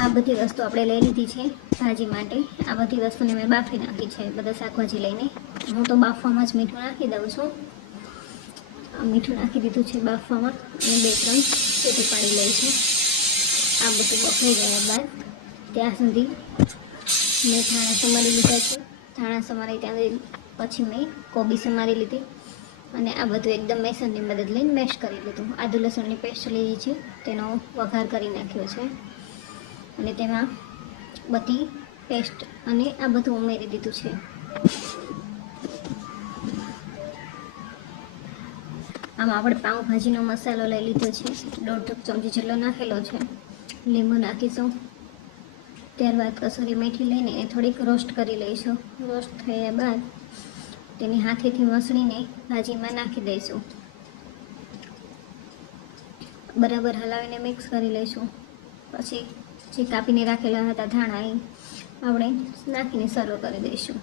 આ બધી વસ્તુ આપણે લઈ લીધી છે ભાજી માટે. આ બધી વસ્તુને મેં બાફી નાખી છે બધા શાકભાજી લઈને. હું તો બાફવામાં જ મીઠું નાખી દઉં છું. મીઠું નાખી દીધું છે બાફવામાં અને 2-3 સીટી પાડી લઈશું. આ બધું બફાઈ ગયા બાદ ત્યાં સુધી મેં ધાણા સમારી લીધા છે. ધાણા સમારી ત્યાં પછી મેં કોબી સમારી લીધી અને આ બધું એકદમ મેસરની મદદ લઈને મેશ કરી લીધું. આદુ લસણની પેસ્ટ લીધી છે, તેનો વઘાર કરી નાખ્યો છે અને તેમાં બધી પેસ્ટ અને આ બધું ઉમેરી દીધું છે. આમાં આપણે પાઉંભાજીનો મસાલો લઈ લીધો છે, 1.5 ચમચી જેટલો નાખેલો છે. લીંબુ નાખીશું. ત્યારબાદ કસૂરી મેથી લઈને થોડીક રોસ્ટ કરી લઈશું. રોસ્ટ થયા બાદ તેની હાથેથી મસળીને ભાજીમાં નાખી દઈશું. બરાબર હલાવીને મિક્સ કરી લઈશું. પછી જે કાપીને રાખેલા હતા ધાણા એ આપણે નાખીને સર્વ કરી દઈશું.